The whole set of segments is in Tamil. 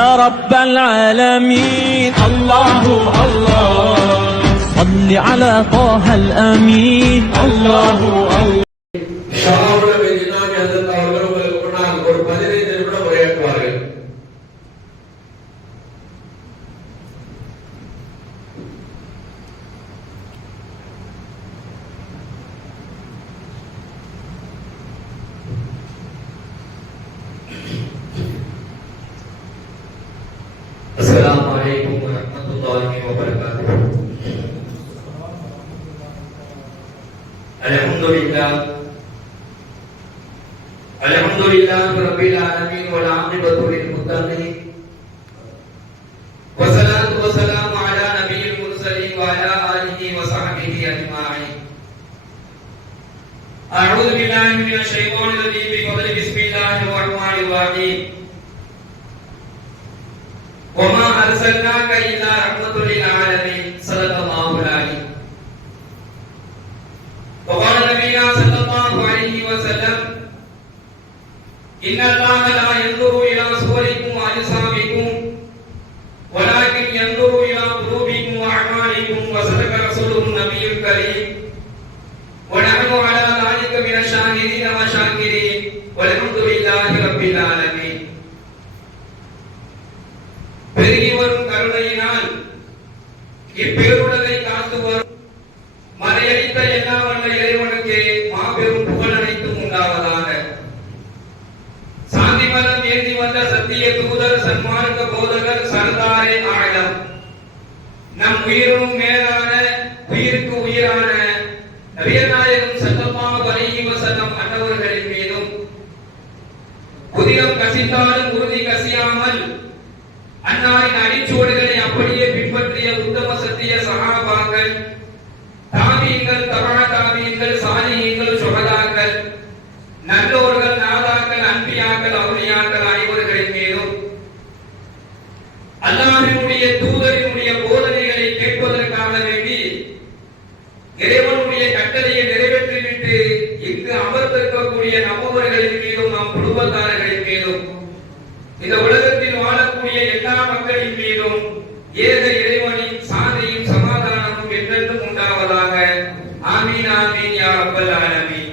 يا رب العالمين الله الله صل على طه الأمين الله الله Assalamualaikum warahmatullahi wabarakatuh. Alhamdulillah rabbil alamin wal aqibatu lil muttaqin. Wassalatu wassalamu ala nabiyil mursalin wa ala alihi wa sahbihi ajma'in. A'udzu billahi minasy syaithanir rajim. Bismillahir rahmanir rahim. وما أرسلناك إلا رحمة للعالمين صدق الله العليم. وقال نبينا صلى الله عليه وسلم إن الله لا ينظر إلى صوركم وأجسامكم ولكن ينظر إلى قلوبكم وأعمالكم وصدق رسوله النبي الكريم ونحن على ذلك من الشاهدين والشاكرين والحمد لله رب العالمين. பெருகி வரும் கருணையினால் இப்பேருலகை காத்து வரும் மறையடித்த எல்லா வல்ல இறைவனுக்கு மாபெரும் புகழ் அனைத்தும் உண்டாவதாக. சாந்தி மதம் ஏந்தி வந்த சத்திய தூதர் சன்மார்க்க போதகர் சர்தாரே ஆழம் நம் உயிரும் மேலான உயிருக்கு உயிரான நபிகள் நாயகம் ஸல்லல்லாஹு அலைஹி வஸல்லம் அன்னவர்களின் மீதும் உதிரம் கசிந்தாலும் உறுதி கசியாமல் அன்னாரின் அடிச்சுவடுகளை அப்படியே பின்பற்றிய உத்தம சத்திய சஹாபாக்கள் தாபீன்கள் தபா தாபீன்கள் சாலிஹீன்கள் சுஹதாக்கள் நல்லோர்கள் நாதாக்கள் அன்பியாக்கள் அவுலியாக்கள் அனைவர்களின் மீதும் அல்லாஹ்வினுடைய தூதரினுடைய போதனைகளை கேட்பதற்காக வேண்டி இறைவனுடைய கட்டளையை நிறைவேற்றிவிட்டு இங்கு அமர்ந்திருக்கக்கூடிய நம்மவர்களின் மீதும் நம் குடும்பத்தார்களின் மீதும் இந்த உலகத்தில் வாழக்கூடிய எல்லா மக்களின் மீதும் ஏக இறைவனின் சாந்தியும் சமாதானமும் என்றென்றும் உண்டாவதாக. ஆமீன் ஆமீன் யா ரப்பல் ஆலமீன்.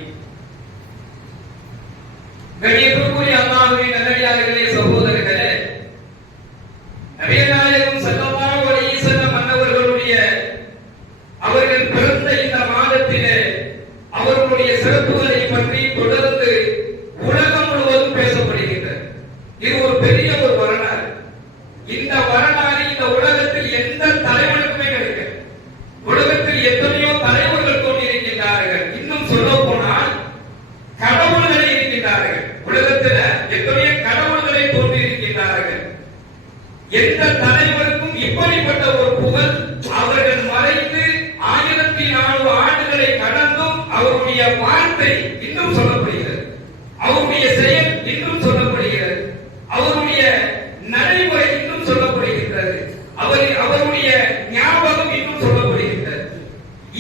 கண்ணியத்திற்குரிய அல்லாஹ்வின் நல்லடியார்களே, சகோதரர்களே, நபிகள் நாயகம் ஸல்லல்லாஹு அலைஹி வஸல்லம் அன்னவர்களுடைய அவர்கள் பிறந்த இந்த மாதத்திலே அவர்களுடைய சிறப்புகளை பற்றி தொடர்ந்து உலகம் முழுவதும் பேசப்படுகின்றது. இது ஒரு பெரிய ஒரு வரலாறு. இந்த வரலாறு இந்த உலகத்தில் எந்த தலைவனுக்குமே கிடைக்க. உலகத்தில் எத்தனையோ தலைவர்கள் தோன்றியிருக்கின்றார்கள். இன்னும் சொல்ல போனால் கடவுள்களை இருக்கின்றார்கள். உலகத்தில் எத்தனையோ கடவுள்களை தோன்றியிருக்கின்றார்கள். எந்த தலைவருக்கும் இப்படிப்பட்ட ஒரு புகழ் அவர்கள் மறைந்து 1400 ஆண்டுகளை கடந்தும் அவருடைய வார்த்தை இன்னும் சொல்லப்படுகிறது. அவருடைய செயல் இன்னும் சொல்லப்படுகிறது. அவருடைய நடைமுறை இன்னும் சொல்லப்படுகின்றது. அவருடைய ஞாபகம் இன்னும் சொல்லப்படுகின்றது.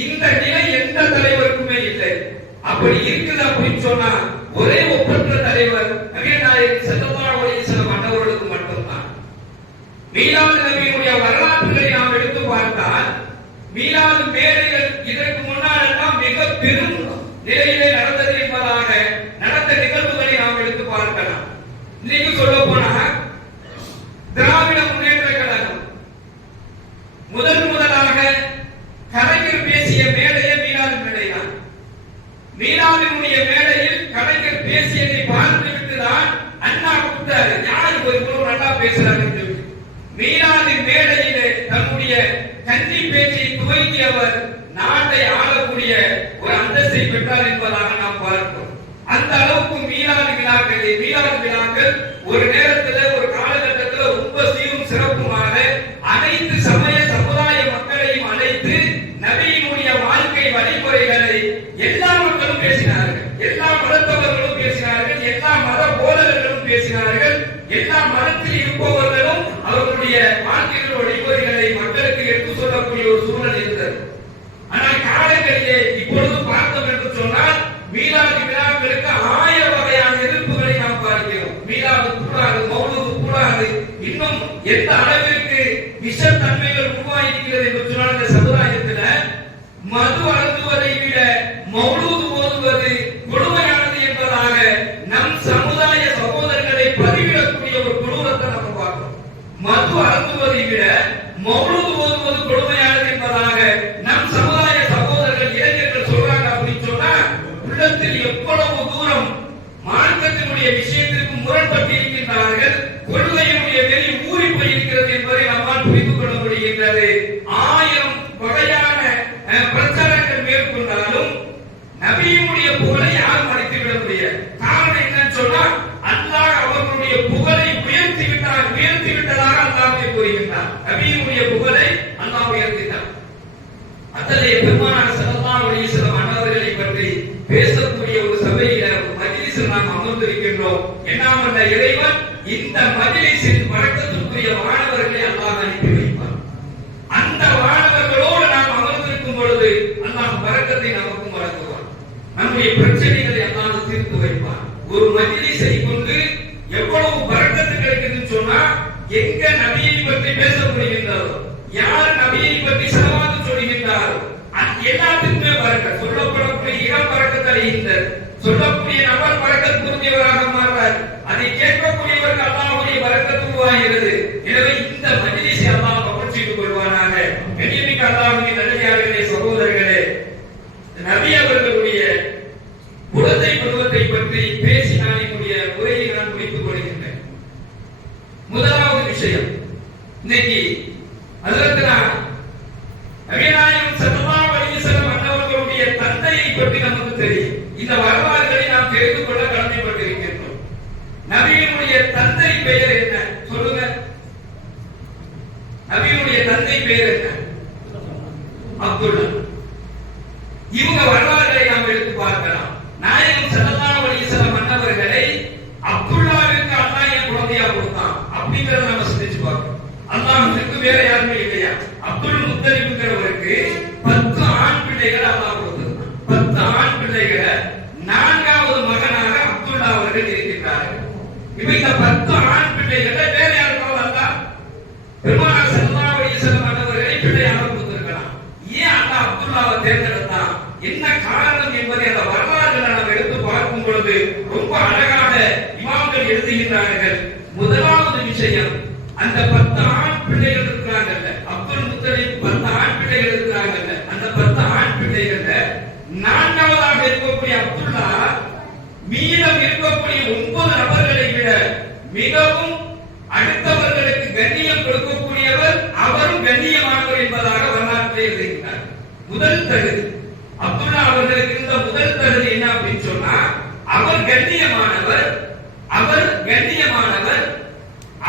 இந்த நிலை எந்த தலைவருக்குமே இல்லை. அப்படி இருக்குது அப்படின்னு சொன்னா ஒரே ஒப்பற்ற தலைவர் நபிகள் நாயகம் ஸல்லல்லாஹு அலைஹி வஸல்லம் அன்னவர்களுக்கு மட்டும்தான். மீலாது நபியினுடைய வரலாற்றுகளை நாம் எடுத்து பார்த்தால் மீலாது மேடைகள் இதற்கு முன்னால் எல்லாம் மிக பெரும் நிலையிலே நடந்தது என்பதாக நடந்த நிகழ்வுகளை நாம் எடுத்து பார்க்கலாம். இன்னைக்கு சொல்ல போனா திராவிட முன்னேற்ற கழகம் முதலாக கலைஞர் பேசிய மேடையே மீலாது மேடைதான். மீலாதினுடைய மேடையில் கலைஞர் பேசியதை பார்த்துவிட்டு தான் அண்ணா கூப்பிட்டாரு, யாரு ஒரு குழு நல்லா பேசுறாரு. மீலாது மேடையிலே தன்னுடைய கன்னி பேச்சை துவங்கியவர் நாட்டை ஆளக்கூடிய ஒரு அந்தஸ்தை பெற்றார் என்பதாக நாம் பார்க்கிறோம். அந்த அளவுக்கு மீலாது விழாக்கள் ஒரு நேரத்தில் ஒரு காலகட்டத்தில் ரொம்ப சீரும் சிறப்புமாக அனைத்து சமய சமுதாய மக்களையும் அழைத்து நபியினுடைய வாழ்க்கை வழிமுறைகளை எல்லா மக்களும் பேசினார்கள். எல்லா மதத்தவர்களும் பேசினார்கள். எல்லா மத போதகர்களும் பேசினார்கள். எல்லா மதத்தில் இருப்பவர்களும் அவர்களுடைய வாழ்க்கையின் வழிமுறைகளை மக்களுக்கு எடுத்து சொல்லக்கூடிய ஒரு சூழல் இருந்தது. ஆனால் காலங்களிலே இப்பொழுது பார்த்தோம் என்று சொன்னால் மீலாது விழாக்களுக்கு 1000 வகையான எதிர்ப்புகளை நாம் பார்க்கிறோம். மீலாது குர்ஆன் மௌலூத் இன்னும் எந்த அளவிற்கு விஷத்தன்மைகள் உருவாகியிருக்கிறது என்று சொன்னால் இந்த சமுதாயத்தில் மது அருந்துவதை விட மௌலூத் ஓதுவது கொடுமையானது என்பதாக நம் சமுதாய சகோதரர்களை பதிவிடக்கூடிய ஒரு கொடூரத்தை நம்ம பார்க்கிறோம். மது அருந்துவதை விட மௌலூத் ஓதுவது கொடுமையானது என்பதாக நம் சமுதாய சகோதரர்கள் இளைஞர்கள் சொல்றாங்க அப்படின்னு சொன்னா உள்ளத்தில் எவ்வளவு தூரம் மார்க்கத்தினுடைய விஷயத்திற்கு முரண்பட்டு இருக்கின்றார்கள், கொள்கையினுடைய வெறி ஊறி போயிருக்கிறது என்பதை நம்மால் புரிந்து கொள்ள முடிகின்றது. 1000 வகையான பிரச்சாரங்கள் மேற்கொண்டாலும் நபியினுடைய புகழை யாரும் அழைத்து விட முடியாது. காரணம் என்னன்னு சொன்னா அல்லாஹ் அவர்களுடைய புகழை உயர்த்தி விட்டதாக அல்லாஹ்வே கூறுகின்றார். நபியினுடைய புகழை அல்லாஹ் உயர்த்தினார். அத்தகைய பெருமானார் ஸல்லல்லாஹு அலைஹி வஸல்லம் அன்னவர்களை பற்றி பேசக்கூடிய ஒரு சபையில மஜ்லிஸில் நாம் அமர்ந்திருக்கின்றோம். என்னாமல்ல இறைவன் இந்த மஜ்லிஸில் வணக்கத்திற்குரிய மாணவர்களை அல்லாஹ் அனுப்பி வைப்பார். அந்த மாணவர்களோடு நாம் அமர்ந்திருக்கும் பொழுது அல்லாஹ் பரக்கத்தை நமக்கும் வழங்குவார். நம்முடைய பிரச்சனைகளை அல்லாஹ் தீர்த்து வைப்பார். ஒரு மஜ்லிஸை கொண்டு எவ்வளவு பரக்கத்து கிடைக்குதுன்னு சொன்னா எங்க நபியை பற்றி பேசப்படுகின்றதோ, யார் நபியை பற்றி ஸலவாத் சொல்கின்றாரோ எல்லாத்துக்குமே பரக்கத். சொல்லப்படக்கூடிய இடம் பரக்கத் அடைகின்றது. சொல்லக்கூடிய நபர் பரக்கத் பொருந்தியவராக மாறுவார். அதை கேட்கக்கூடியவருக்கு அல்லாஹ்வுடைய பரக்கத் உருவாகிறது. எனவே இந்த மஜ்லிஸை அல்லாஹ் கபூல் செய்து கொள்வானாக. கண்ணியமிக்க அல்லாஹ்வின் நல்லடியார்களே, சகோதரர்களே, நபி அவர்களுடைய குழந்தை பருவத்தை பற்றி பேசி நான் என்னுடைய உரையை நான் முடித்துக் கொள்கின்றேன். முதலாவது விஷயம், இன்னைக்கு ஹஜ்ரத் நபிநாயகம் ஸல்லல்லாஹு அலைஹி வஸல்லம் அன்னவர்களுடைய தந்தையை பற்றி நமக்கு தெரியும். இந்த வரலாறுகளை நாம் தெரிந்து கொள்ள கடமைப்பட்டிருக்கின்றோம். நபியினுடைய தந்தை பெயர் என்ன சொல்லுங்க? நபியினுடைய தந்தை பெயர் என்ன? அப்துல்லா. இவங்க வரலாறுகளை நாம் எடுத்து பார்க்கலாம். நாயகம் ஸல்லல்லாஹு அலைஹி வஸல்லம் அன்னவர்களை அப்துல்லாவிற்கு அல்லாஹ் ஏன் குழந்தையா கொடுத்தான் அப்படிங்கறத நம்ம சிந்திச்சு பார்க்கணும். அல்லாஹ்வுக்கு வேற யாருமே இல்லையா? அப்துல் முத்தலிப்ங்கிறவருக்கு 10 ஆண் பிள்ளைகள் அல்லாஹ் கொடுத்திருந்தான். 10 ஆண் பிள்ளைகளை 4வது மகனாக அப்துல்லா அவர்கள் இருக்கின்றார்கள். இப்ப இந்த 10 ஆண் பிள்ளைகளை வேற யாருக்காவது அல்லாஹ் பெருமானார் ஸல்லல்லாஹு அலைஹி வஸல்லம் அன்னவர்களை பிள்ளையாக கொடுத்திருக்கலாம். ஏன் அல்லாஹ் அப்துல்லாவை தேர்ந்தெடுத்தான்? என்ன காரணம் என்பதை அந்த வரலாறுகளை நாம் எடுத்து பார்க்கும் பொழுது ரொம்ப அழகாக இமாம்கள் எழுதுகின்றார்கள். முதலாவது விஷயம், அந்த 10 ஆண் பிள்ளைகள் இருக்கிறாங்கல்ல, அப்துல் முத்தலிப் 10 ஆண் பிள்ளைகள் இருக்கிறாங்கல்ல, அந்த 10 ஆண் பிள்ளைகள்ல 4வதாக இருக்கக்கூடிய அப்துல்லா மீதம் இருக்கக்கூடிய 9 நபர்களை விட மிகவும் அடுத்தவர்களுக்கு கண்ணியம் கொடுக்கக்கூடியவர், அவரும் கண்ணியமானவர் என்பதாக வரலாற்றில் எழுதுகிறார். முதல் தகுதி அப்துல்லா அவர்களுக்கு இருந்த முதல் தகுதி என்ன அப்படின்னு சொன்னா, அவர் கண்ணியமானவர்.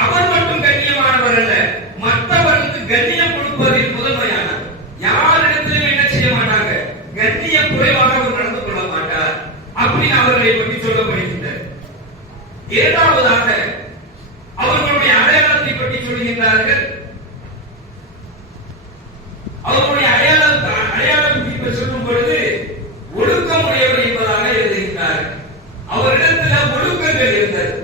அவர் மட்டும் கண்ணியமானவர் அல்ல, மற்றவர்களுக்கு கண்ணியம் கொடுப்பதில் முதன்மையானவர். யாரிடத்திலும் என்ன செய்ய மாட்டாங்க, கண்ணியம் குறைவாக அவர் நடந்து கொள்ள மாட்டார் அப்படின்னு அவர்களை பற்றி சொல்லப்படுகின்றது. இரண்டாவதாக அவர்களுடைய அடையாளத்தை பற்றி சொல்கின்றார்கள். அவருடைய அடையாளம் சொல்லும் பொழுது ஒழுக்கமுடையவர் என்பதாக எழுதுகின்றார்கள். அவரிடத்தில் ஒழுக்கங்கள் இருந்தது.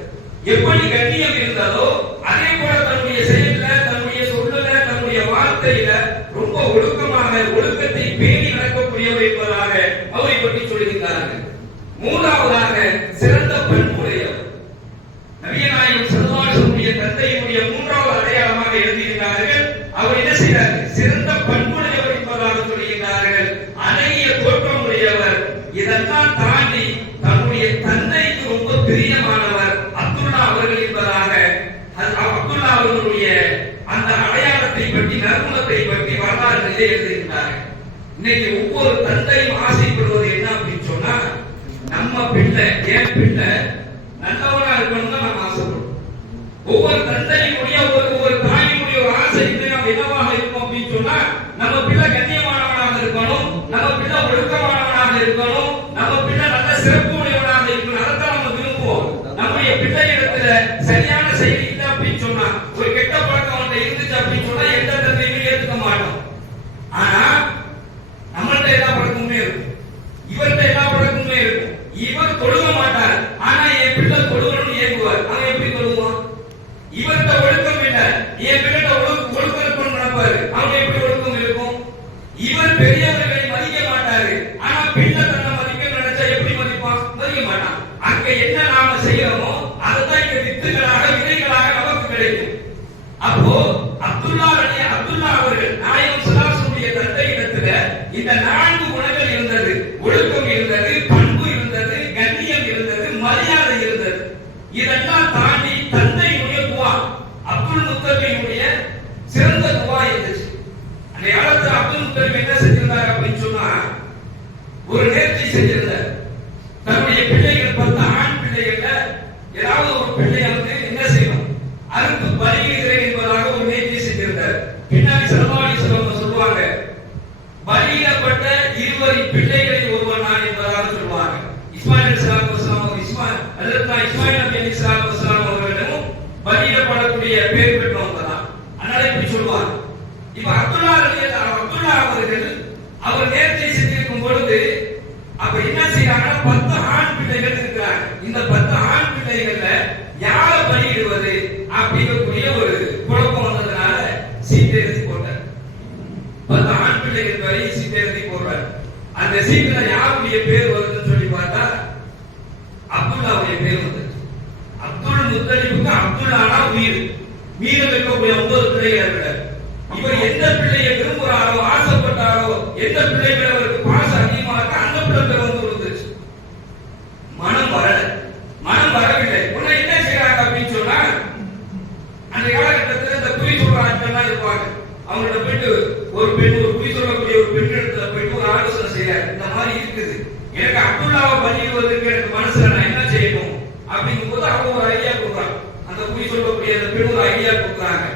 எப்படி கண்ணியம் இருந்ததோ அதே போல தன்னுடைய செயல்ல, தன்னுடைய சொல்லுல, தன்னுடைய வார்த்தையில ரொம்ப ஒழுக்கமாக, ஒழுக்கத்தை பேணி நடக்கக்கூடியவர் என்பதாக அவரை பற்றி சொல்கின்றார்கள். மூன்றாவதாக சிறந்த பண்புடையவர். நபிநாயகம் ஸல்லல்லாஹு அலைஹி வஸல்லம் தந்தையுடைய 3வது அடையாளமாக எழுதுகிறார்கள். அவர் என்ன செய்தார்? சிறந்த பண்புடையவர் என்பதாக சொல்கிறார்கள். அழகிய தோற்றமுடையவர். இதெல்லாம் தாண்டி தன்னுடைய தந்தைக்கு ரொம்ப பிரியமானவர் அப்துல்லா அவர்கள் என்பதாக அப்துல்லா அவர்களுடைய அந்த அடையாளத்தை பற்றி, நற்குணத்தை பற்றி வரலாற்றிலே எழுதுகிறார்கள். இன்னைக்கு ஒவ்வொரு தந்தையும் ஆசைப்படுவது என்ன அப்படின்னு சொன்னா, நம்ம பிள்ளை, என் பிள்ளை நல்லவனா இருக்கணும் தான் நம்ம ஆசைப்படுவோம். ஒவ்வொரு தந்தையினுடைய ஒவ்வொரு தாயினுடைய ஒரு ஆசை என்னவாக இருக்கும் அப்படின்னு சொன்னா, நம்ம பிள்ளை கண்ணியமானவனாக இருக்கணும், நம்ம பிள்ளை ஒழுக்கமானவனாக இருக்கணும், நம்ம பிள்ளை நல்ல சிறப்பு உடையவனாக இருக்கணும். அதைத்தான் நம்ம விரும்புவோம். நம்முடைய பிள்ளையிடத்துல சரியான செயல் இல்லை அப்படின்னு சொன்னா, ஒரு கெட்ட பழக்கம் அவன்கிட்ட இருந்துச்சு அப்படின்னு சொன்னா எந்த தந்தையுமே ஏற்றுக்க மாட்டோம். ஆனா நம்மள்ட்ட எல்லா பழக்கமுமே இருக்கும், இவர்கிட்ட எல்லா பழக்கமுமே இருக்கும். இவர் தொழுக மாட்டார், ஆனா என் பிள்ளை தொழுகணும்னு ஏங்குவார். அவன் எப்படி தொழுவான்? இவர்கிட்ட ஒழுக்கம் என் பிள்ளை ஒழுக்கம் இருக்கணும்னு நினைப்பாரு. அவங்க எப்படி ஒழுக்கம் இருக்கும்? இவர் பெரியவர்களை மதிக்க மாட்டாரு. ஆனா பிள்ளை தன்னை மதிக்க நினைச்சா எப்படி மதிப்பான்? மதிக்க மாட்டான். அங்க என்ன நாம செய்யறோமோ அதுதான் இங்க வித்துகளாக விதைகளாக நமக்கு கிடைக்கும். அப்போ அப்துல்லா அவர்கள் நாயகம் ஸல்லல்லாஹு தந்தை இடத்துல இந்த 4 குணங்கள் இருந்தது. ஒழுக்கம் இருந்தது, பண்பு இருந்தது, கண்ணியம் இருந்தது, மரியாதை இருந்தது. இதெல்லாம் தாண்டி தந்தையுடைய துவா, அப்துல் முத்தலிபுடைய சிறந்த துவா இருந்துச்சு. அந்த காலத்துல அப்துல் முத்தலிப் என்ன செஞ்சிருந்தார் அப்படின்னு சொன்னா, ஒரு நேர்ச்சி செஞ்சிருந்தார். தன்னுடைய பிள்ளைகள் 10 ஆண் பிள்ளைகள்ல ஏதாவது ஒரு பிள்ளையை வந்து என்ன செய்யணும், அதுக்கு பலியிடுகிறேன் என்பதாக ஒரு நேர்ச்சி செஞ்சிருந்தார். பின்னாடி ஸல்லல்லாஹு அலைஹி வஸல்லம் சொல்லுவாங்க, பலியிடப்பட்ட 20 பிள்ளைகளில் ஒருவன் நான் என்பதாக சொல்லுவாங்க. இஸ்மாயில் அலைஹிஸ்ஸலாத்து வஸலாம் இஸ்மாயில் நபி அலைஹிஸ்ஸலாத்து வஸலாம் அவர்களிடம் பலியிடப்படக்கூடிய பேர் பெற்றவங்க தான். அதனால இப்படி சொல்லுவாங்க. இப்ப அப்துல்லா அவர்கள் அவர் நேர்ச்சி செஞ்சிருக்கும் பொழுது அப்ப என்ன செய்யறாங்கன்னா 10 ஆண் பிள்ளைகள் இருக்கிறாங்க. இந்த 10 ஆண் பிள்ளைகள்ல யாரை பலியிடுவது அப்படிங்கக்கூடிய ஒரு குழப்பம் வந்ததுனால சீட்டு எழுதி போட்டார். 10 ஆண் பிள்ளைகள் வரை சீட்டு எழுதி போடுறார். அந்த சீட்டுல யாருடைய பேர் வருதுன்னு சொல்லி பார்த்தா அப்துல்லாவுடைய பேர் வந்துச்சு. அப்துல் முத்தலிபுக்கு அப்துல்லானா உயிர். மீதம் இருக்கக்கூடிய 9 பிள்ளைகள் விட இவர் எந்த பிள்ளையை விரும்புறாரோ, ஆசைப்பட்டாரோ, எந்த பிள்ளைகள் அவருக்கு பாசம் அதிகமா இருக்கு அந்த பிள்ளை வந்து விழுந்துச்சு. மனம் வரவில்லை. உடனே என்ன செய்யறாங்க அப்படின்னு சொன்னா, அந்த காலகட்டத்தில் இந்த குறி சொல்ற ஆட்கள் இருப்பாங்க. அவங்கள்ட்ட போயிட்டு ஒரு குறி சொல்லக்கூடிய ஒரு பெண் இடத்துல போயிட்டு ஒரு ஆலோசனை செய்யறாரு. இந்த மாதிரி இருக்குது, எனக்கு அப்துல்லாவை பலியிடுவதற்கு எனக்கு மனசுல நான் என்ன செய்யணும் அப்படிங்கும் போது அவங்க ஒரு ஐடியா கொடுக்குறாங்க. அந்த குறி சொல்லக்கூடிய அந்த பெண் ஒரு ஐடியா கொடுக்குறாங்க.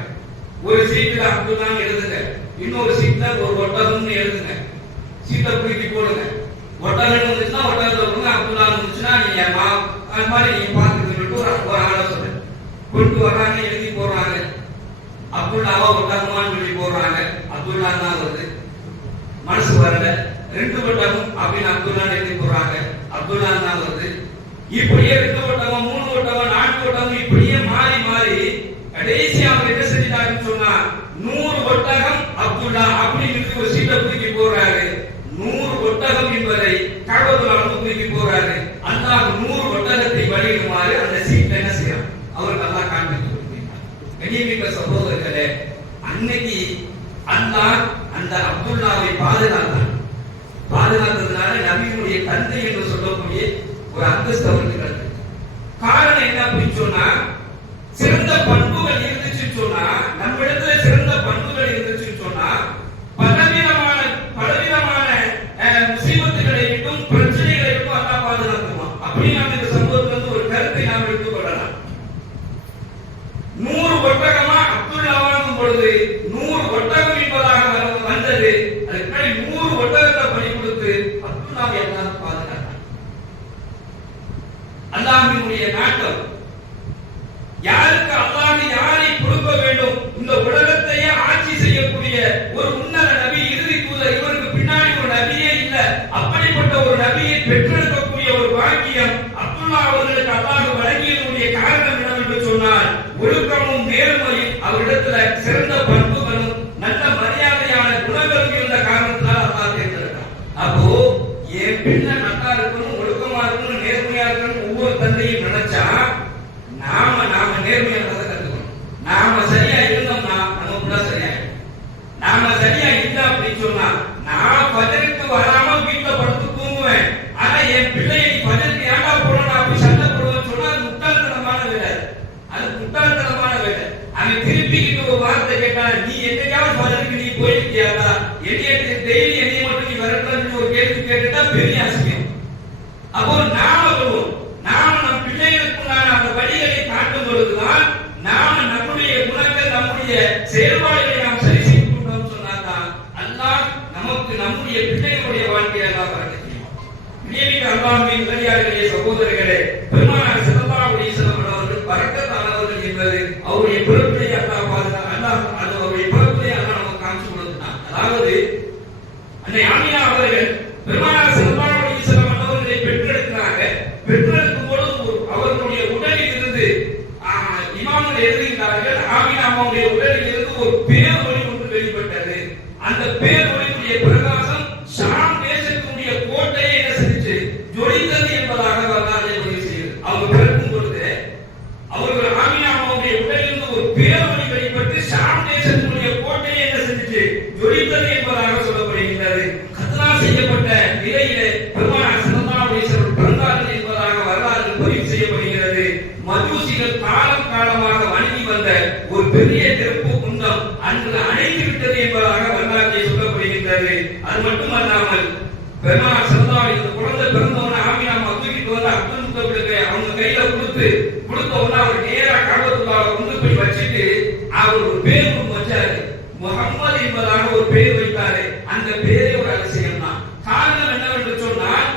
ஒரு சீட்ல அப்துல்லான்னு எழுதுங்க, இன்னொரு சீட்ல ஒரு ஒட்டகம்னு எழுதுங்க, சீட்டை குலுக்கி போடுங்க. ஒட்டகம் வந்துச்சுன்னா ஒட்டகத்தை கொடுங்க, அப்துல்லா வந்துச்சுன்னா நீங்க அது மாதிரி நீங்க பாத்துக்கிட்டு ஒரு ஆலோசனை கொண்டு வர்றாங்க. எழுதி போடுறாங்க. அப்துல்லாவா ஒட்டகமான்னு சொல்லி போடுறாங்க. அப்துல்லா தான் வருது. மனசு வரல. 2 ஒட்டகம் அப்படின்னு அப்துல்லான்னு எழுதி போடுறாங்க. அப்துல்லா தான் வருது. இப்படியே 2 ஒட்டகம், 3 ஒட்டகம், 4 ஒட்டகம் இப்படியே மாறி கடைசி அவங்க என்ன செஞ்சிட்டாங்கன்னு சொன்னா 100 ஒட்டகம் அப்துல்லா அப்படின்னு ஒரு சீட்டை தூக்கி போடுறாரு. 100 ஒட்டகம் என்பதை கஅபத்துல்லாஹ் தூக்கி போடுறாரு. அல்லாஹ் 100 ஒட்டகத்தை பலியிடுமாறு அந்த சீட்ல என்ன செய்யறான், அவருக்கு அல்லாஹ் காண்பித்து கொடுக்கிறான். கண்ணியமிக்க சகோதரர்களே, அன்னைக்கு அல்லாஹ் அந்த அப்துல்லாவை பாதுகாத்ததுனால நபியுடைய தந்தை என்று சொல்லக்கூடிய ஒரு அந்தஸ்து அவருக்கு கிடைத்தது. காரணம் என்ன அப்படின்னு சொன்னா, சிறந்த பண்புகள் இருந்துச்சுன்னு சொன்னா, நம்ம இடத்துல சிறந்த பண்புகள் இருந்துச்சுன்னு சொன்னா பலவிதமான முசீபத்துகளை விட்டும் பிரச்சனைகளை விட்டும் அல்லாஹ் பாதுகாத்துவான். அப்படி நாம் இந்த சம்பவத்திலிருந்து ஒரு கருத்தை நாம் எடுத்துக் கொள்ளலாம். 100 ஒட்டகமா அப்துல்லாவாகும் பொழுது 100 ஒட்டகம் என்பதாக வந்தது. அதுக்கு முன்னாடி 100 ஒட்டகத்தை பலி கொடுத்து அப்துல்லாவை அல்லாஹ் பாதுகாத்தான். அல்லாஹ்வினுடைய நாட்டம். யாருக்கு அல்லாஹ் யாரை கொடுக்க வேண்டும், இந்த உலகத்தையே ஆட்சி செய்யக்கூடிய ஒரு உன்னத நபி, இறுதி தூதர், இவருக்கு பின்னாடி ஒரு நபியே இல்ல. அப்படிப்பட்ட ஒரு நபியை பெற்றெடுக்கக்கூடிய ஒரு பாக்கியம் அப்துல்லா அவர்களுக்கு அல்லாஹ் வழங்கியதுடைய காரணம் என்னவென்று சொன்னால், ஒழுக்கமும் நேர்மையும் அவரிடத்துல சிறந்த பண்புகளும் நல்ல மரியாதையான குணங்களும் இருந்த காரணத்தினால் அல்லாஹ் தேர்ந்தெடுத்தார். அப்போ என் பிள்ளை நல்லா இருக்கணும், ஒழுக்கமா இருக்கணும், நேர்மையா இருக்கணும் ஒவ்வொரு தந்தையும் நினைச்சா நாம நேர்மையானதை கத்துக்கணும். நாம சரியா இருந்தோம்னா நம்ம பிள்ளை சரியா, நாம சரியா இல்லை அப்படின்னு சொன்னா, நான் பஜருக்கு வராம வீட்டுல படுத்து தூங்குவேன், ஆனா என் பிள்ளையை பஜருக்கு ஏண்டா போடணும் அப்படி சண்டை போடுவேன்னு சொன்னா அது முட்டாள்தனமான வேலை. அவன் திருப்பிக்கிட்டு ஒரு வார்த்தை கேட்டா, நீ என்னையாவது பஜருக்கு நீ போயிருக்கியாடா, என்னைய டெய்லி என்னைய மட்டும் நீ வரட்டும்னு ஒரு கேள்வி கேட்டுட்டா பெரிய அசிங்கம். அப்போ நாம வருவோம், நாம நம் பிள்ளைகளுக்குள்ளான அந்த வழிகளை காட்டும் பொழுதுதான் நாம நம்முடைய குணங்கள், நம்முடைய செயல்பாடுகளை நாம் சரி செய்து கொண்டோம் சொன்னாதான் அல்லாஹ் நமக்கு நம்முடைய பிள்ளைகளுடைய வாழ்க்கையை எல்லாம் பறக்க செய்யும். பிள்ளைகளுக்கு அல்லாஹ்வின் நல்லடியார்களே, சகோதரர்களே, பெருமானார் ஸல்லல்லாஹு அலைஹி வஸல்லம் அவர்கள் பரக்கத்தானவர்கள் என்பது அவருடைய பிறப்பிலே அல்லாஹ் அது அவருடைய பிறப்பிலே அல்லாஹ் நமக்கு காமிச்சு கொடுத்தான். அதாவது அன்னை ஆமினா அவர்கள் பெருமானார் ஸல்லல்லாஹு அலைஹி வஸல்லம் அவர்களை பெற்றெடுக்கிறாங்க. பெற்றெடுக்கும் பொழுது அவர்களுடைய உடலில் இருந்து இமாம்கள் எழுதுகிறார்கள், ஆமினா அவருடைய உடலில் ஒரு பேர் ஒளி ஒன்று வெளிப்பட்டது. அந்த பேர் ஒளியுடைய பிரகாசம் ஷாம் தேசத்தினுடைய கோட்டையை என்ன செஞ்சுச்சு? ஜொலித்தது என்பதாக வரலாறு பதிவு செய்யுது. அவங்க பிறக்கும் பொழுது அவர்கள் ஆமினா அம்மாவுடைய உடலிலிருந்து ஒரு பேர் ஒளி வெளிப்பட்டு ஷாம் தேசத்தினுடைய கோட்டையை என்ன செஞ்சுச்சு? ஜொலித்தது என்பதாக சொல்லப்படுகின்றது. கத்னா செய்யப்பட்ட நிலையிலே பெருமானார் ஸல்லல்லாஹு அலைஹி வஸல்லம் பிறந்தார்கள் என்பதாக வரலாறு பதிவு செய்யப்படுகிறது. மஜூசிகள் காலம் காலமாக வணங்கி வந்த ஒரு பெரிய நெருப்பு குண்டம் அன்று அணைந்து விட்டது என்பதாக வரலாற்றில் சொல்லப்படுகின்றது. அது மட்டுமல்லாமல் பெருமானார் ஸல்லல்லாஹு அலைஹி வஸல்லம் குழந்தை பிறந்தவன ஆமினா அம்மா தூக்கிட்டு வந்து அப்துல் முத்தலிபுக்கு அவங்க கையில கொடுத்த உடனே அவர் நேரா காபத்துல்லாஹ்ல கொண்டு போய் வச்சிட்டு அவர் ஒரு பேர் ஒன்று வச்சாரு. முஹம்மது என்பதாக ஒரு பேர் வைத்தாரு. அந்த பேரே ஒரு அதிசயம் தான். காரணம் என்னவென்று சொன்னால்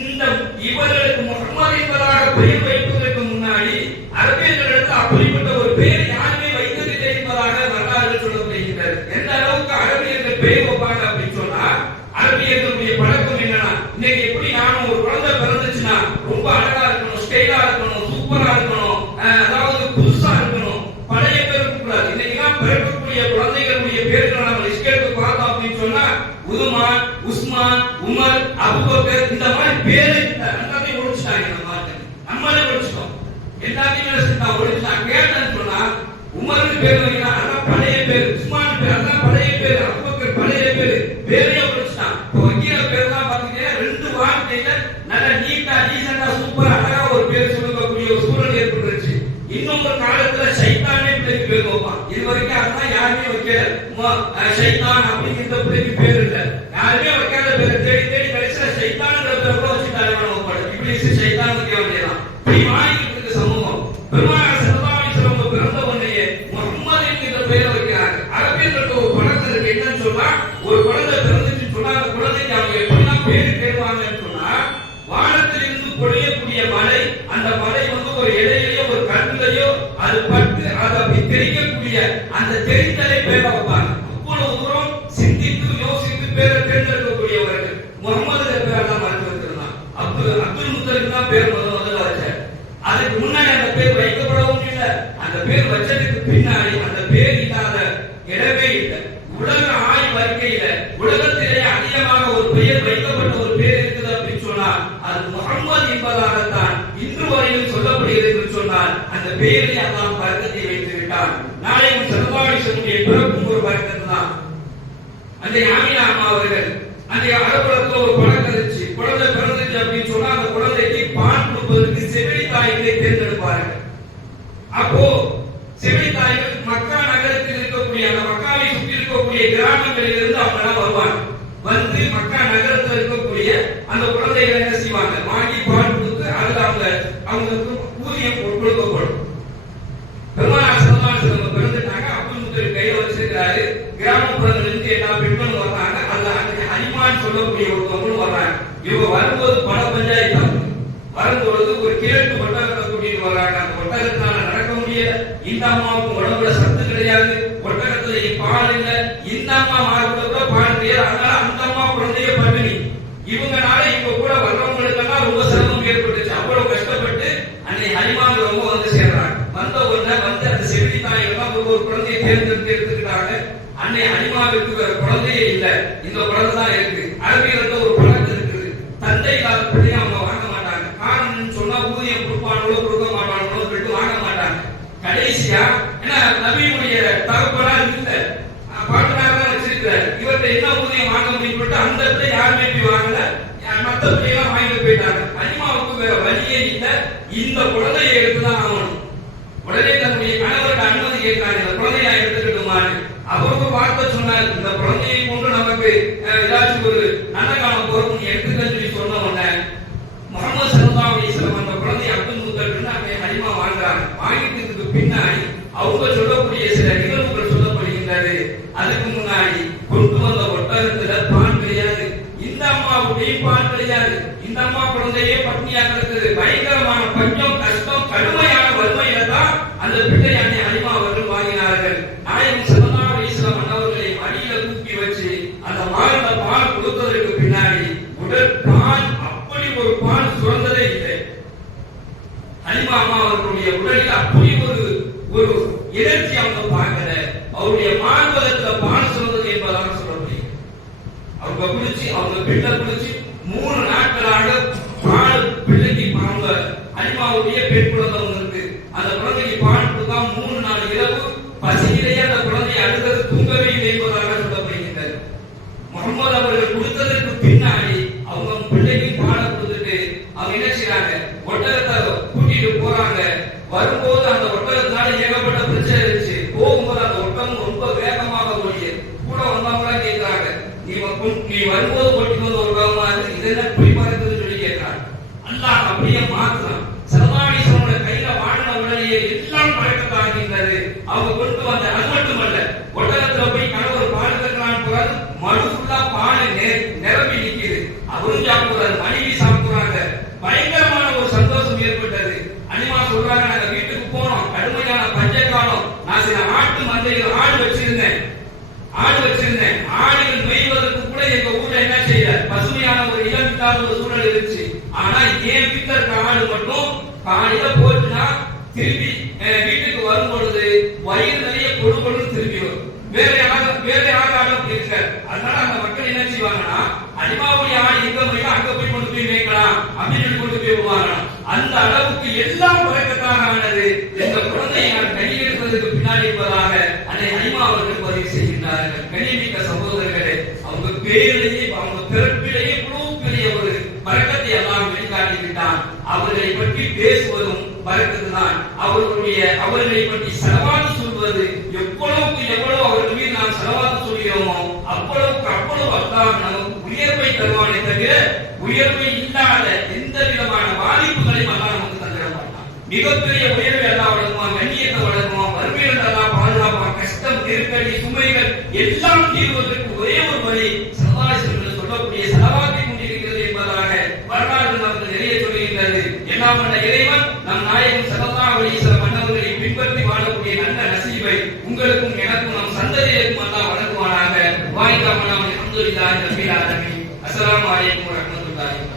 இந்த இவர்களுக்கு முஹம்மது என்பதாக பெயர் வைப்பதற்கு முன்னாடி அரபியர்களுக்கு அப்படிப்பட்ட ஒரு பெயர் யாருமே வைத்ததில்லை என்பதாக வரலாறு சொல்லப்படுகின்றது. எந்த அளவுக்கு அரபியர்கள் பெயர் வைப்பாங்க அப்படின்னு சொன்னா அரபியர்களுடைய பழக்கம் என்னன்னா இன்னைக்கு எப்படி நானும் ஒரு குழந்தை பிறந்துச்சுன்னா ரொம்ப அழகா இருக்கணும், ஸ்டைலா இருக்கணும், சூப்பரா இருக்கணும், அதாவது புதுசா இருக்கணும், பழைய பேர் இருக்கக்கூடாது. இன்னைக்கு தான் பிறக்கக்கூடிய குழந்தைகளுடைய பேர்களை நம்ம லிஸ்ட் எடுத்து பார்த்தோம் அப்படின்னு சொன்னா உதுமான், உஸ்மான், உமர், அபூபக்கர் இந்த மாதிரி பேரை எல்லாத்தையும் ஒழிச்சுட்டாங்க. நம்மளே ஒழிச்சிட்டோம். எல்லாத்தையும் ஒழிச்சுட்டாங்க. கேட்டேன்னு சொன்னா உமருக்கு பேர் வைக்கிறா அதான் பழைய பேர், உஸ்மான் பேர் அதான் பழைய பேர், அபூபக்கர் பழைய பேர், பேரையே ஒழிச்சுட்டான். இப்போ வைக்கிற பேர் தான் பாத்தீங்கன்னா ரெண்டு வார்த்தையில நல்ல நீட்டா டீசெண்டா சூப்பரா அழகா ஒரு பேர் சொல்லக்கூடிய ஒரு சூழல் ஏற்பட்டுருச்சு. இன்னொரு காலத்துல சைத்தானே பிள்ளைக்கு பேர் வைப்பான். இது வரைக்கும் அதான் யாருமே வைக்கல. சைத்தான் அப்படிங்கிற பிள்ளைக்கு பேர் இல்ல, யாருமே வைக்காத பேரை தேடி தேடி கடைசியில சைத்தான்ங்கிற பேரை கூட வச்சுட்டாரு. இப்படி சைத்தான் வைக்க வேண்டியதான். இப்படி மாறிக்கிறதுக்கு சமூகம் பெருமானார் ஸல்லல்லாஹு அலைஹி வஸல்லம் பிறந்த உடனே முஹம்மது என்கிற பெயரை வைக்கிறாங்க. அரபியர்களுக்கு ஒரு பழக்கம் இருக்கு. என்னன்னு சொன்னா ஒரு குழந்தை பிறந்துச்சு சொன்னா அந்த குழந்தைக்கு அவங்க எப்படிலாம் பேர் கேட்பாங்கன்னு சொன்னா வானத்திலிருந்து பொழியக்கூடிய மழை, அந்த மழை வந்து ஒரு இலையிலேயோ ஒரு கல்லையோ அது பட்டு அதை அப்படி தெரிக்கக்கூடிய அந்த தெரிந்தலை பேரை வைப்பாங்க. அவ்வளவு தூரம் சிந்தித்து யோசித்து பேரை தேர்ந்தெடுக்கக்கூடியவர்கள். முகமது பேர் தான் மறந்து வச்சிருந்தான். அப்துல் முத்தலிப் தான் பேர் முதல்ல வச்சார். அதுக்கு முன்னாடி அந்த பேர் வைக்கப்படவும் இல்லை. அந்த பேர் வச்சதுக்கு பின்னாடி அந்த பேர் இல்லாத இடமே இல்லை. உலக ஆய்வு அறிக்கையில உலகத்திலே அதிகமாக ஒரு பெயர் வைக்கப்பட்ட ஒரு பேர் இருக்குது அப்படின்னு சொன்னால் அது முஹம்மது என்பதாகத்தான் இன்று வரையிலும் சொல்லப்படுகிறது என்று சொன்னால் அந்த பெயரை அல்லாஹ் பரக்கத்தை வைத்து விட்டான். நாளையும் ஸல்லல்லாஹு அலைஹி வஸல்லம் பிறக்கும் ஒரு பரக்கத்து தான். அந்த ஆமினா அம்மா அவர்கள் அந்த அரபுலத்துல ஒரு பழக்கம் இருந்துச்சு. குழந்தை பிறந்துச்சு அப்படின்னு சொன்னா அந்த குழந்தைக்கு பால் கொடுப்பதற்கு செவிலி தாய்களை தேர்ந்தெடுப்பார்கள். அப்போ செவிலி தாய்கள் மக்கா நகரத்தில் இருக்கக்கூடிய அந்த மக்காவை சுற்றி இருக்கக்கூடிய கிராமங்களில் இருந்து அவங்க எல்லாம் வருவாங்க. வந்து மக்கா நகரத்தில் இருக்கக்கூடிய அந்த குழந்தைகளை என்ன செய்வாங்க? வாங்கி பால் கொடுத்து அதுல அவங்களுக்கு ஊதியம் கொடுக்கப்படும். பெருமானார் ஸல்லல்லாஹு அலைஹி வஸல்லம் பிறந்துட்டாங்க. அப்துல் முத்தலிப் கையில வச்சிருக்காரு. கிராமப்புறத்துல இருந்து எல்லா பெண்களும் வர்றாங்க. அந்த ஹலிமான்னு சொல்லக்கூடிய ஒருத்தவங்களும் வர்றாங்க. இவங்க வரும்போது பல பஞ்சாயத்து வரும்பொழுது ஒரு கிழக்கு ஒட்டகத்தை கூட்டிட்டு வர்றாங்க. அந்த ஒட்டகத்தினால நடக்க முடியல. இந்த அம்மாவுக்கு உடம்புல சத்து கிடையாது, ஒட்டகத்துல பால் இல்ல. இந்த அம்மா மார்புல கூட பால் கிடையாது. அதனால அந்த அம்மா குழந்தைய பட்டினி. இவங்கனால இவங்க கூட வர்றவங்களுக்கெல்லாம் ரொம்ப சிரமம் ஏற்பட்டுச்சு. அவ்வளவு கஷ்டப்பட்டு அன்னை ஹலிமாங்கிறவங்க வந்து சேர்றாங்க. வந்த உடனே வந்து அந்த செவிலி தாயெல்லாம் ஒரு குழந்தையை தேர்ந்தெடுத்து எடுத்துக்கிட்டாங்க. அன்னை ஹலிமாவிற்கு வேற குழந்தையே இல்லை, இந்த குழந்தை தான் இருக்கு. அரபியர்கிட்ட ஒரு பழக்கம் இருக்குது. தந்தை இல்லாத பிள்ளையை அவங்க வாங்க மாட்டாங்க. காரணம் சொன்னா ஊதியம் கொடுப்பாங்களோ கொடுக்க மாட்டாங்களோ சொல்லிட்டு வாங்க மாட்டாங்க. கடைசியா ஏன்னா நபியுடைய தகப்பனா இல்ல, பாட்டனார் தான் வச்சிருக்கிறார். இவர்கிட்ட என்ன ஊதியம் வாங்க முடியும் சொல்லிட்டு அந்த இடத்துல யாருமே போய் வாங்கல. மற்ற பிள்ளைலாம் வாங்கிட்டு போயிட்டாங்க. ஹலிமாவுக்கு வேற வழியே இல்லை. இந்த குழந்தையை எடுத்துதான் ஆகணும். உடனே தன்னுடைய கணவர்கிட்ட அனுமதி கேட்கிறாங்க, இந்த குழந்தையா எடுத்துக்கிட்டுமான்னு. அவருக்கு வார்த்தை சொன்னார், இந்த குழந்தையை கொண்டு நமக்கு ஏதாச்சும் ஒரு நல்ல காலம் போறோம் எடுத்துக்கன்னு சொல்லி சொன்ன உடனே முஹம்மது ஸல்லல்லாஹு அலைஹி வஸல்லம் அந்த குழந்தையை அப்துல் முத்தலிப் அப்படியே ஹலிமா வாங்குறாங்க. வாங்கிட்டதுக்கு பின்னாடி அவங்க சொல்லக்கூடிய சில நிகழ்வுகள் சொல்லப்படுகின்றது. அதுக்கு முன்னாடி கொண்டு வந்த ஒட்டகத்துல பால் கிடையாது, இந்த அம்மாவுடைய பால் கிடையாது. இந்த அம்மா குழந்தையே பட்னியா கிடக்குது. பயங்கரமான பஞ்சம், கஷ்டம், கடுமையான வறுமையில தான் அந்த பிள்ளை அன்னை ஹலிமா அவர்கள் வாங்கினார்கள். நாயகம் ஸல்லல்லாஹு அலைஹி வஸல்லம் அவர்களை மடியில தூக்கி வச்சு அந்த மார்ல பால் கொடுத்ததற்கு பின்னாடி உடல் பால் அப்படி ஒரு பால் சுரந்ததே இல்லை. ஹலிமா அம்மா அவர்களுடைய உடலில் அப்படி ஒரு எனர்ஜி அவங்க பார்க்கல. அவருடைய பெண்ணை குளிச்சு 3 நாட்களாக பால் பிள்ளைக்கு அவங்க அலிமாவுடைய பெண் குழந்தை இருக்கு. அந்த குழந்தைக்கு பால் கொடுத்தா 3 நாள் இரவு பசியிலேயே அந்த குழந்தையை அழுகிறது தூங்கவே இல்லை என்பதாக சொல்லப்படுகின்றது. முகமது அவர்கள் கொடுத்ததற்கு பின்னாடி அவங்க பிள்ளைக்கு பாலை கொடுத்துட்டு அவங்க என்ன செய்யறாங்க, ஒட்டகத்தை கூட்டிட்டு போறாங்க. வரும்போது அந்த ஒட்டகத்தால ஏகப்பட்ட பிரச்சனை இருந்துச்சு. போகும்போது அந்த ஒட்டகம் ரொம்ப வேகமாக ஓடியது. கூட வந்தவங்களா கேட்கிறாங்க, நீ வரும்போது ஓட்டிட்டு வந்த ஒட்டகமா இருக்கு, இதெல்லாம் இப்படி பறக்குதுன்னு சொல்லி கேட்கிறாங்க. அல்லாஹ் அப்படியே மாத்தலாம். சர்வாணீஸ்வரனுடைய கையில வாழ்ந்த உடனேயே எல்லாம் பறக்கத்தாகின்றது. அவங்க கொண்டு வந்த அது மட்டுமல்ல, ஒட்டகத்துல போய் கணவர் பால் கட்டலான்னு போறாரு, மடு ஃபுல்லா பால் நிரம்பி நிக்குது. அவரும் சாப்பிடுறாரு, மனைவி சாப்பிடுறாங்க. பயங்கரமான ஒரு சந்தோஷம் ஏற்பட்டது. அனிமா சொல்றாங்க, நாங்க வீட்டுக்கு போனோம், கடுமையான பஞ்ச காலம். நான் சில ஆட்டு மந்தைகள் ஆடு வச்சிருந்தேன். ஆடுகள் மேய்வதற்கு கூட எங்க ஊர்ல என்ன செய்யல, பசுமையான ஒரு இடம் இல்லாத ஒரு சூழல் இருந்துச்சு. ஆனா ஏன் வீட்டுல இருக்க ஆடு மட்டும் காலையில போச்சுன்னா திருப்பி வீட்டுக்கு வரும் பொழுது வயிறு நிறைய பொழுது திருப்பி வரும். வேற யாரும் இருக்காரு. அதனால அந்த மக்கள் என்ன செய்வாங்கன்னா, அனிமாவுடைய ஆடு எங்க போய் அங்க போய் கொண்டு போய் மேய்க்கலாம் அப்படின்னு கொண்டு போய் விடுவாங்களாம். அந்த அளவுக்கு எல்லாம் பறக்கத்தாக ஆனது. இந்த குழந்தையை நான் கையில் எடுப்பதற்கு பின்னாடி இருப்பதாக அன்னை அனிமா அவர்கள் பதிவு செய்கின்றார்கள். கனிமிக்க சகோதரர்களே, அவங்க பேரிலேயே அவங்க பிறப்பிலேயே இவ்வளவு பெரிய ஒரு பறக்கத்தை எல்லாம் வெளிக்காட்டி விட்டான். அவர்களை பற்றி பேசுவதும் பறக்கத்து தான். அவர்களை பற்றி செலவாத்து சொல்வது, எவ்வளவுக்கு எவ்வளவு அவர்கள் மீது நாம் செலவாத்து சொல்கிறோமோ அவ்வளவுக்கு அவ்வளவு அல்லாஹ் நமக்கு உயர்வை தருவானே தவிர உயர்வை இல்லாத எந்த விதமான பாதிப்புகளையும் அல்லாஹ் நமக்கு தந்திட மாட்டான். மிகப்பெரிய உயர்வை அல்லாஹ் வழங்குவான், கண்ணியத்தை வழங்குவான், வறுமையில் அல்லாஹ் பாதுகாப்பான். கஷ்டம், நெருக்கடி, சுமைகள் எல்லாம் தீர்வதற்கு ஒரே ஒரு வழி சல்லாஹ் சொல்லக்கூடிய செலவாக்கி கொண்டிருக்கிறது என்பதாக வரலாறு நமக்கு நிறைய சொல்கின்றது. எல்லாம் வல்ல இறைவன் நம் நாயகம் ஸல்லல்லாஹு அலைஹி வஸல்லம் மன்னவர்களை பின்பற்றி வாழக்கூடிய நல்ல நசீபை உங்களுக்கும் எனக்கும் நம் சந்ததியருக்கும் அல்லாஹ் வழங்குவானாக. வாய்தா மன்னா அல்ஹம்துலில்லாஹி ரப்பில் ஆலமீன். அஸ்ஸலாமு அலைக்கும் வரஹ்மத்துல்லாஹி